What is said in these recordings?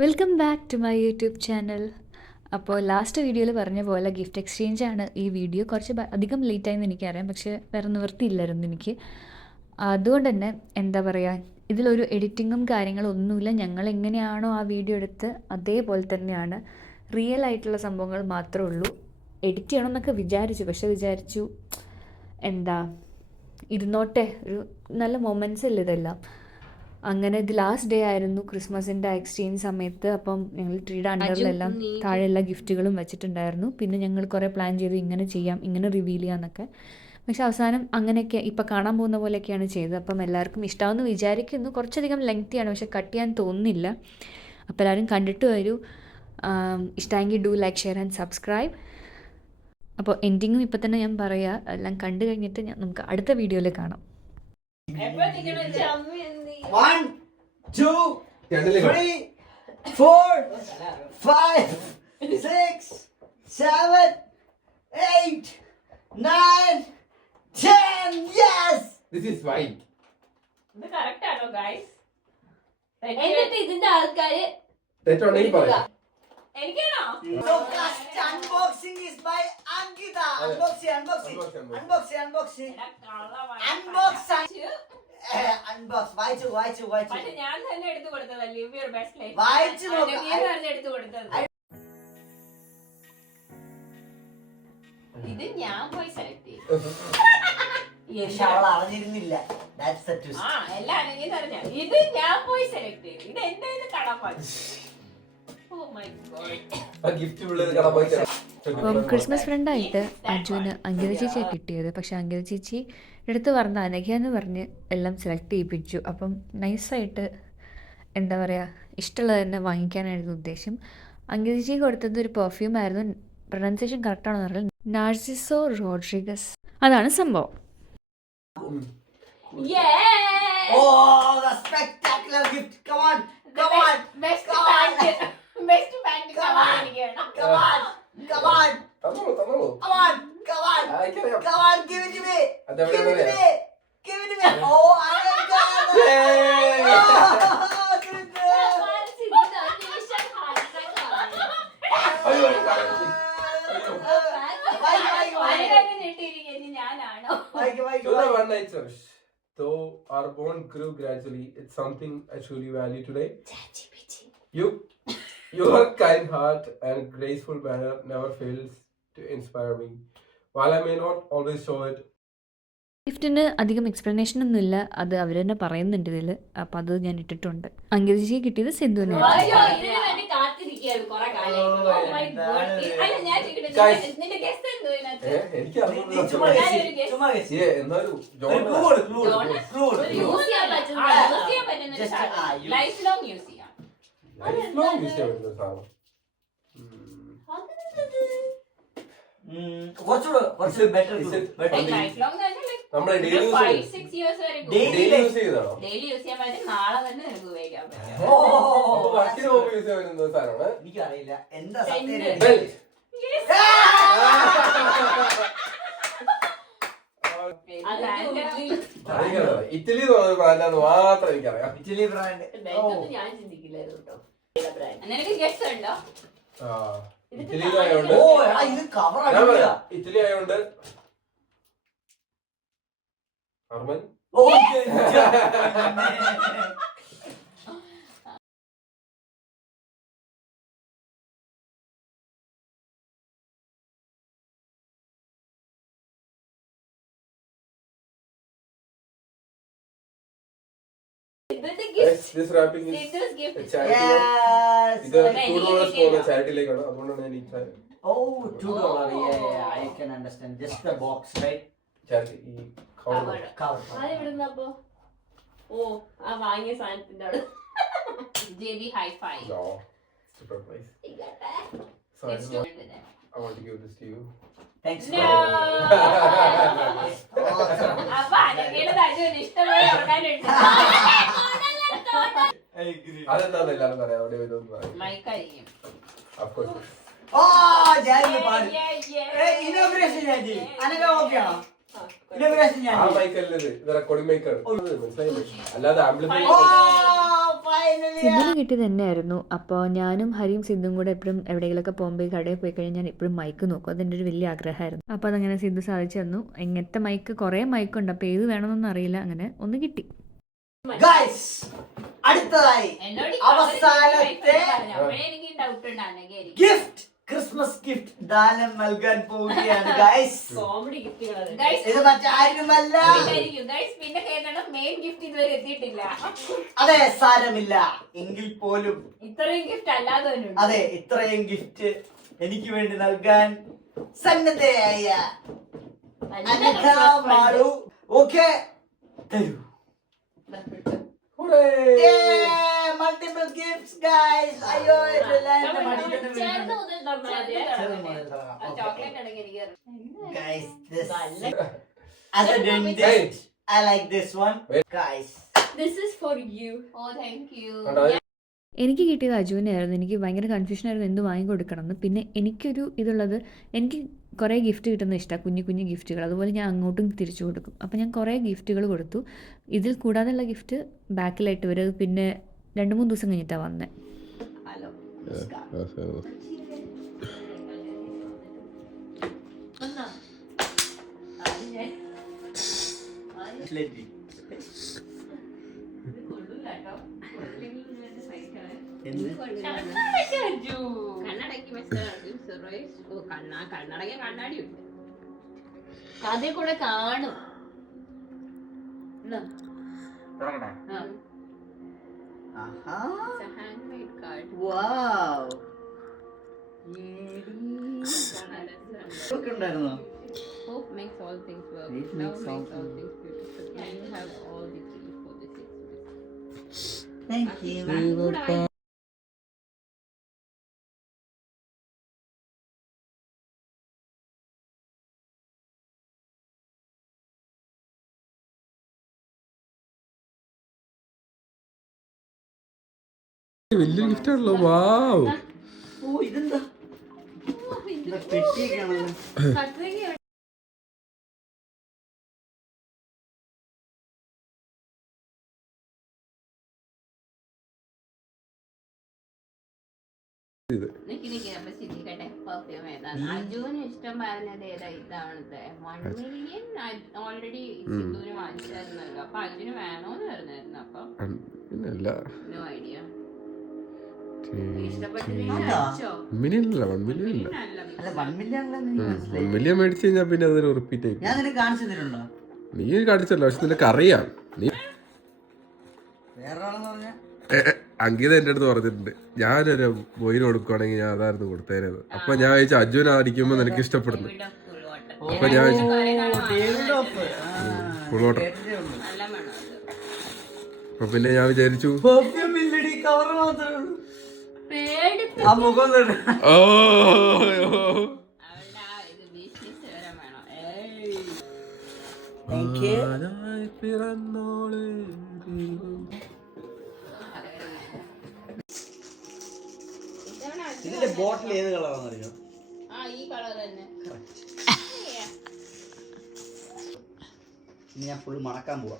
Welcome back to my YouTube channel അപ്പോൾ last വീഡിയോയിൽ പറഞ്ഞ പോലെ ഗിഫ്റ്റ് എക്സ്ചേഞ്ച് ആണ് ഈ വീഡിയോ കുറച്ച് അധികം ലേറ്റായെന്ന് എനിക്കറിയാം. പക്ഷേ വേറെ നിവൃത്തിയില്ലായിരുന്നു എനിക്ക്. അതുകൊണ്ട് തന്നെ എന്താ പറയുക ഇതിലൊരു എഡിറ്റിങ്ങും കാര്യങ്ങളും ഒന്നുമില്ല ഞങ്ങൾ എങ്ങനെയാണോ ആ വീഡിയോ എടുത്ത് അതേപോലെ തന്നെയാണ്. റിയൽ ആയിട്ടുള്ള സംഭവങ്ങൾ മാത്രമേ ഉള്ളൂ. എഡിറ്റ് ചെയ്യണമെന്നൊക്കെ വിചാരിച്ചു. പക്ഷെ വിചാരിച്ചു എന്താ ഇരുന്നോട്ടെ. ഒരു നല്ല മൊമെന്റ്സ് അല്ല ഇതെല്ലാം. അങ്ങനെ ഇത് ലാസ്റ്റ് ഡേ ആയിരുന്നു ക്രിസ്മസിന്റെ എക്സ്ചേഞ്ച് സമയത്ത് അപ്പം ഞങ്ങൾ ട്രീയുടെ അണ്ടറിലെല്ലാം താഴെ എല്ലാ ഗിഫ്റ്റുകളും വെച്ചിട്ടുണ്ടായിരുന്നു. പിന്നെ ഞങ്ങൾ കുറേ പ്ലാൻ ചെയ്തു ഇങ്ങനെ ചെയ്യാം ഇങ്ങനെ റിവീൽ ചെയ്യാമെന്നൊക്കെ പക്ഷെ അവസാനം അങ്ങനെയൊക്കെ ഇപ്പം കാണാൻ പോകുന്ന പോലെയൊക്കെയാണ് ചെയ്തത്. അപ്പം എല്ലാവർക്കും ഇഷ്ടമാണെന്ന് വിചാരിക്കുന്നു. കുറച്ചധികം ലെങ്തിയാണ് പക്ഷെ കട്ട് ചെയ്യാൻ തോന്നുന്നില്ല. അപ്പോൾ എല്ലാവരും കണ്ടിട്ട് വരൂ. ഇഷ്ടമെങ്കിൽ do like share and subscribe അപ്പോൾ എൻഡിങ്ങും ഇപ്പം തന്നെ ഞാൻ പറയാം. എല്ലാം കണ്ടു കഴിഞ്ഞിട്ട് ഞാൻ നമുക്ക് അടുത്ത വീഡിയോയിൽ കാണാം. One, two, രണ്ടിലേക്ക് three, four, five, six, seven, eight, nine, ten. Yes. This is white ഇത് correct ആണോ guys? എന്നിട്ട് ഇതിന്റെ ആൾക്കാര് തെറ്റുണ്ടെങ്കിൽ പറയാം എനിക്കാണോ So first Unbox unbox un- പക്ഷേ Eh, unbox. വായിച്ചു, വായിച്ചു, വായിച്ചു. ഞാൻ തന്നെ എടുത്തു കൊടുത്തതല്ലേ വായിച്ചു എടുത്തു കൊടുത്തത്. ഇത് ഞാൻ പോയി സെലക്ട് ചെയ്തു. അവൾ അറിഞ്ഞിരുന്നില്ല. ഇത് ഞാൻ പോയി സെലക്ട് ചെയ്തു. ഇത് എന്റെ ഇത് കടപ്പാട് അപ്പം ക്രിസ്മസ് ഫ്രണ്ടായിട്ട് അജുവിന് അങ്കിത ചേച്ചിയാണ് കിട്ടിയത്. പക്ഷെ അങ്കിത ചേച്ചി എടുത്ത് പറഞ്ഞ അനഘ എന്ന് പറഞ്ഞ് എല്ലാം സെലക്ട് ചെയ്യിപ്പിച്ചു. അപ്പം നൈസായിട്ട് എന്താ പറയുക ഇഷ്ടമുള്ളത് തന്നെ വാങ്ങിക്കാനായിരുന്നു ഉദ്ദേശം. അങ്കിത ചേച്ചി കൊടുത്തത് ഒരു പെർഫ്യൂം ആയിരുന്നു. പ്രൊണൗൺസിയേഷൻ കറക്റ്റാണെന്ന് പറഞ്ഞാൽ നാർസിസോ റോഡ്രിഗസ് അതാണ് സംഭവം. Oh, the spectacular gift. Come on, come on, Come on. Best pant Come on. എനിക്ക് വേണം come on, come on, തന്നോളൂ തന്നോളൂ come on, come on. ആ, എനിക്കറിയാം Come on, give it to me. അതെവിടെ Give it to അറിയാം me. Give it to me. Oh, I am God. Yay. Oh, good girl. അയ്യോ, correct. Why, why, why? വലുതൊക്കെ ഞെട്ടിയിരിക്കുന്നു ഞാനാണോ Why, why, To the why? one night search. Though our bond grew gradually, it's something I truly value today. You, your kind heart and graceful manner never fails to inspire me. While I may not always show it, ഗിഫ്റ്റിന് അധികം explanation ഒന്നും ഇല്ല. അത് അവർ തന്നെ പറയുന്നുണ്ട് ഇതിൽ അപ്പം അത് ഞാൻ ഇട്ടിട്ടുണ്ട്. അങ്കിത കിട്ടിയത് സിന്ധു. ലൈഫ് ലോങ് യൂസ് സാധനം ഉം. ഉം, കുറച്ചുകൂടെ കുറച്ച് better Is it- better like നമ്മുടെ ഒരു daily five, use six years വരെ Daily ഡെയിലി യൂസ് ചെയ്താണോ? ഡെയിലി യൂസ് ചെയ്യാൻ പറ്റും. നാളെ തന്നെ നിനക്ക് ഉപയോഗിക്കാൻ പറ്റും അപ്പൊ വർക്കിന് പോകുമ്പോൾ യൂസ് ചെയ്യാൻ പറ്റുന്ന സാധനമാണ്? എനിക്കറിയില്ല. എന്താ. സത്യം ബെൽറ്റ് എനിക്കറിയാം ഇറ്റലി എന്ന് ബ്രാൻഡാന്ന് മാത്രം എനിക്കറിയാം. ഇറ്റലി ബ്രാൻഡ് ഞാൻ ചിന്തിക്കില്ലായിരുന്നു കേട്ടോ. ബ്രാൻഡ് നിനക്ക് ഗസ്റ്റ് ഉണ്ടോ ആ, ഇറ്റലിയിലായോണ്ട് ഓ എടാ ഇത് കവർ ഞാൻ അടിക്കുക പറയാം ഇറ്റലി ആയോണ്ട് അർമൻ? one. Yes. ഇത് ടൂ ഡോളേഴ്സ് പോകുന്ന ചാരിറ്റിയിലേക്കാണ് അതുകൊണ്ടാണ് ഞാൻ ഈ Oh, dollar. Yeah, yeah, I can understand. Just the box, right? Charity ഈ cover. Cover. അത് എവിടുന്ന അപ്പൊ ഓ ആ വാങ്ങിയ സാധനത്തിന്റെ അവിടെ J B No, super place. So I, want to give this to you. Thanks. No. അപ്പൊ അനഘയുടെ തജുവിന് ഇഷ്ടമായി ഉറങ്ങാനുണ്ട്. അതെന്താന്ന് എല്ലാവരും പറയാം. അവിടെ വരുമെന്ന് പറയാം. മൈക്കായിരിക്കും. Of ഓ ജയ് പാട്. ഞാൻ ആ. മൈക്കല്ലത് ഇത് റെക്കോർഡിംഗ് മൈക്കാണ് മനസ്സിലായില്ലേ? അല്ലാതെ Oh, കിട്ടിയത് തന്നെയായിരുന്നു. അപ്പോൾ ഞാനും ഹരിയും സിദ്ധും കൂടെ എപ്പോഴും എവിടെയെങ്കിലൊക്കെ പോകുമ്പോൾ കടയിൽ പോയി കഴിഞ്ഞാൽ ഞാൻ എപ്പോഴും മൈക്ക് നോക്കും. അതെന്റെ ഒരു വലിയ ആഗ്രഹമായിരുന്നു. അപ്പോൾ അതങ്ങനെ സിദ്ധു സാധിച്ചു തന്നു. എങ്ങനത്തെ മൈക്ക് കുറേ മൈക്കുണ്ട് അപ്പോൾ ഏത് വേണമെന്നൊന്നും അറിയില്ല. അങ്ങനെ ഒന്ന് കിട്ടി. Guys, അടുത്തതായി അവസാനത്തെ എനിക്ക് ഡൗട്ട് ഉണ്ടാണെങ്കിൽ ഗിഫ്റ്റ് ക്രിസ്മസ് ഗിഫ്റ്റ് ദാനം നൽകാൻ പോവുകയാണ് ഗൈസ് കോമഡി ഇത് മറ്റാരുമല്ല പിന്നെ കേൾക്കണം മെയിൻ ഗിഫ്റ്റ് ഇതുവരെ എത്തിയിട്ടില്ല. അതെ സാരമില്ല. എങ്കിൽ പോലും. ഇത്രയും ഗിഫ്റ്റ് അല്ലാതെ അതെ ഇത്രയും ഗിഫ്റ്റ് എനിക്ക് വേണ്ടി നൽകാൻ സന്നദ്ധയായ. ഓക്കെ തരൂ. നമ്മൾ ആദ്യം ചേർന്ന് തുടങ്ങാം. മുതൽ തുടങ്ങാം. ആ Okay, ചോക്ലേറ്റ് ആണെങ്കിൽ എനിക്ക് Guys, this നല്ല- as a dentist, I like this one. Wait. Guys, this is for you oh thank you കണ്ടോ? എനിക്ക് കിട്ടിയത് അജുവിനായിരുന്നു. എനിക്ക് ഭയങ്കര കൺഫ്യൂഷനായിരുന്നു എന്ത് വാങ്ങിക്കൊടുക്കണം എന്ന് പിന്നെ എനിക്കൊരു ഇതുള്ളത് എനിക്ക് കുറേ ഗിഫ്റ്റ് കിട്ടുന്ന ഇഷ്ടമാണ് കുഞ്ഞു കുഞ്ഞു ഗിഫ്റ്റുകൾ അതുപോലെ ഞാൻ അങ്ങോട്ടും തിരിച്ചു കൊടുക്കും. അപ്പോൾ ഞാൻ കുറേ ഗിഫ്റ്റുകൾ കൊടുത്തു. ഇതിൽ കൂടാതെയുള്ള ഗിഫ്റ്റ് ബാക്കിലായിട്ട് വരും. അത് പിന്നെ രണ്ട് മൂന്ന് ദിവസം കഴിഞ്ഞിട്ടാണ് വന്നത് hello. കണ്ണടക്കി വെച്ചതാണ് സുരേഷ് ഓ കണ്ണാ അതിൽ കൂടെ കാണും ഉണ്ടായിരുന്നോ? Hope makes all things work. Faith Love makes all all things beautiful. May you have all the three for the six. Thank you. വലിയ ഗിഫ്റ്റ് ആണല്ലോ. വാവ് അജുവിന് ഇഷ്ടം പറഞ്ഞത് ഏതാ? ഇതാണത് വൺ മില്യൺ ഓൾറെഡി സിന്ധുവിന് വാങ്ങിച്ചായിരുന്നല്ലോ അപ്പൊ അജുന് വേണോന്ന് പറഞ്ഞായിരുന്നു. അപ്പൊ ഐഡിയ മില്യൺ അല്ല വൺ മില്യൺ അല്ല വൺ മില്യൺ വൺ മില്യൺ മേടിച്ചു കഴിഞ്ഞാൽ പിന്നെ അതൊരു റിപ്പീറ്റ് ആയി നീ കാണിച്ചല്ലോ പക്ഷെ നിനക്ക് അറിയാം നീ അങ്കിത എന്റെ അടുത്ത് പറഞ്ഞിട്ടുണ്ട് ഞാനൊരു ബോയിൽ കൊടുക്കുവാണെങ്കിൽ ഞാൻ അതായിരുന്നു കൊടുത്തേരത് അപ്പൊ ഞാൻ ചോദിച്ചു അജുന അടിക്കുമ്പോ നിനക്ക് ഇഷ്ടപ്പെടുന്നു അപ്പൊ ഞാൻ അത് അപ്പൊ പിന്നെ ഞാൻ വിചാരിച്ചു കവർ മാത്രമേ ആ മുഖം ഓ. ആനായി പിറന്നോളെ? ഇതിന്റെ ബോട്ടിൽ ഏത് കളറാണെന്ന് അറിയോ? ഞാൻ ഫുള്ള് മണക്കാൻ പോവാ.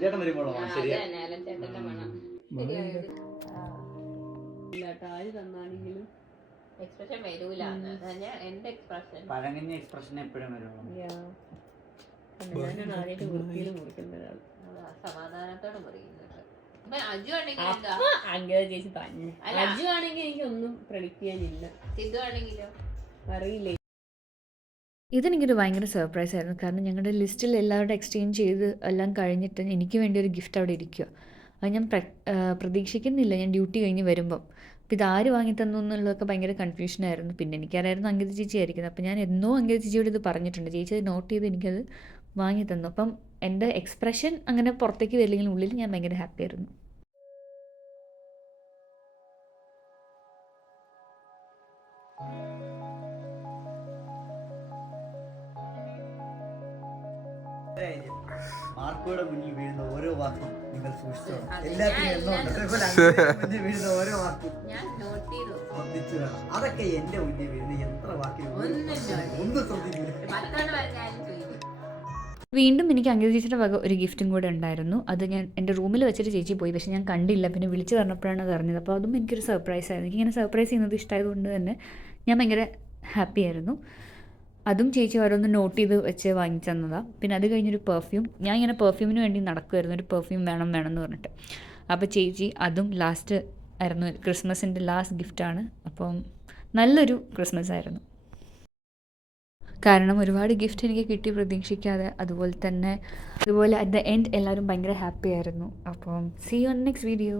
അലഞ്ചേട്ടൻ വരുമ്പോഴോ ശരിയാ? എക്സ്പ്രഷൻ വരൂല. എന്റെ എക്സ്പ്രഷൻ പഴങ്കഞ്ഞ എക്സ്പ്രഷൻ എപ്പോഴും വരുള്ളൂ. സമാധാനത്തോടെ അജു ആണെങ്കിൽ ചേച്ചി തന്നെ. അജു ആണെങ്കിൽ എനിക്കൊന്നും പ്രഡിക്ട് ചെയ്യാനില്ല. സിദ്ധു ആണെങ്കിലോ? അറിയില്ല. ഇതെനിക്കൊരു ഭയങ്കര സർപ്രൈസ് ആയിരുന്നു. കാരണം ഞങ്ങളുടെ ലിസ്റ്റിൽ എല്ലാവരുടെ എക്സ്ചേഞ്ച് ചെയ്ത് എല്ലാം കഴിഞ്ഞിട്ട് എനിക്ക് വേണ്ടി ഒരു ഗിഫ്റ്റ് അവിടെ ഇരിക്കുക അത് ഞാൻ പ്രതീക്ഷിക്കുന്നില്ല. ഞാൻ ഡ്യൂട്ടി കഴിഞ്ഞ് വരുമ്പം. അപ്പോൾ ഇത് ആര് വാങ്ങി തന്നു എന്നുള്ളതൊക്കെ ഭയങ്കര കൺഫ്യൂഷനായിരുന്നു പിന്നെ എനിക്കറിയായിരുന്നു അങ്കിത ചേച്ചി ആയിരിക്കുന്നത്. ഞാൻ എന്നോ അങ്കിത ചേച്ചിയോട് ഇത് പറഞ്ഞിട്ടുണ്ട്. ചേച്ചി അത് നോട്ട് ചെയ്ത് എനിക്കത് വാങ്ങി തന്നു. അപ്പം എന്റെ എക്സ്പ്രഷൻ അങ്ങനെ പുറത്തേക്ക് വരില്ലെങ്കിലും ഉള്ളിൽ ഞാൻ ഭയങ്കര ഹാപ്പി ആയിരുന്നു. മാർക്കോയുടെ മുന്നിൽ വീഴുന്ന ഓരോ വാക്കും നിങ്ങൾ സൂക്ഷിച്ചോ. അതെ, എല്ലാത്തിനും എണ്ണമുണ്ട് അതേപോലെ അങ്ങയുടെ മുന്നിൽ വീഴുന്ന ഓരോ വാക്കും ഞാൻ നോട്ട് ചെയ്തു. ശ്രദ്ധിച്ചു വേണം. അതൊക്കെ എന്റെ മുന്നിൽ വീഴുന്ന എത്ര വാക്കിനും ഒന്നും ശ്രദ്ധിക്കില്ല വീണ്ടും എനിക്ക് അങ്കിത ചേച്ചിയുടെ വക ഒരു ഗിഫ്റ്റും കൂടെ ഉണ്ടായിരുന്നു. അത് ഞാൻ എന്റെ റൂമിൽ വെച്ചിട്ട് ചേച്ചി പോയി. പക്ഷേ ഞാൻ കണ്ടില്ല. പിന്നെ വിളിച്ച് പറഞ്ഞപ്പോഴാണ് അത് അറിഞ്ഞത്. അപ്പോൾ അതും എനിക്കൊരു സർപ്രൈസ് ആയിരുന്നു. എനിക്ക് ഇങ്ങനെ സർപ്രൈസ് ചെയ്യുന്നത് ഇഷ്ടമായതുകൊണ്ട് തന്നെ ഞാൻ ഭയങ്കര ഹാപ്പി ആയിരുന്നു. അതും ചേച്ചി ഓരോന്ന് നോട്ട് ചെയ്ത് വെച്ച് വാങ്ങിച്ചു തന്നതാണ് പിന്നെ അത് കഴിഞ്ഞൊരു പെർഫ്യൂം ഞാൻ ഇങ്ങനെ പെർഫ്യൂമിന് വേണ്ടി നടക്കുമായിരുന്നു ഒരു പെർഫ്യൂം വേണം വേണം എന്ന് പറഞ്ഞിട്ട്. അപ്പോൾ ചേച്ചി അതും ലാസ്റ്റ് ആയിരുന്നു. ക്രിസ്മസിന്റെ ലാസ്റ്റ് ഗിഫ്റ്റാണ് അപ്പം നല്ലൊരു ക്രിസ്മസ് ആയിരുന്നു. കാരണം ഒരുപാട് ഗിഫ്റ്റ് എനിക്ക് കിട്ടി പ്രതീക്ഷിക്കാതെ. അതുപോലെ തന്നെ അതുപോലെ അറ്റ് ദ എൻഡ് എല്ലാവരും ഭയങ്കര ഹാപ്പി ആയിരുന്നു. അപ്പം സി യു നെക്സ്റ്റ് വീഡിയോ